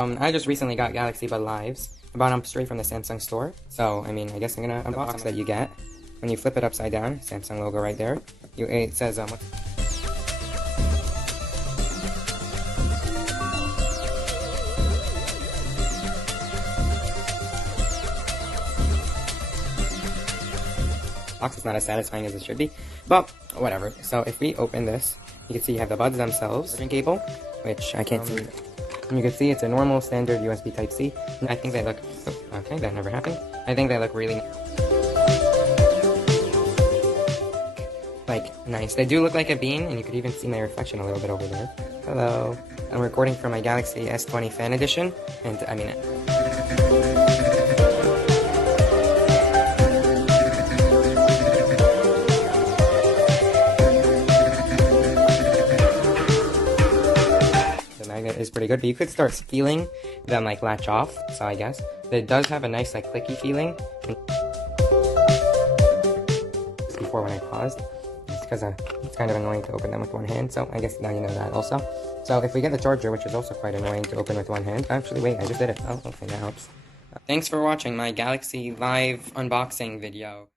I just recently got Galaxy Bud Lives. I bought them straight from the Samsung store. So, I mean, I guess I'm gonna unbox that you get. When you flip it upside down, Samsung logo right there. It says, box is not as satisfying as it should be, but whatever. So if we open this, you can see you have the buds themselves, charging cable, which I can't see. And you can see it's a normal standard USB Type-C. I think they look, oh, okay, that never happened. I think they look really, like, nice. They do look like a bean, and you could even see my reflection a little bit over there. Hello. I'm recording from my Galaxy S20 Fan Edition, and I mean, is pretty good, but you could start feeling them like latch off, so I guess it does have a nice like clicky feeling. Before when I paused, it's because it's kind of annoying to open them with one hand, so I guess now you know that also. So if we get the charger, which is also quite annoying to open with one hand, actually wait, I just did it. Oh, okay, that helps. Thanks for watching my Galaxy Live unboxing video.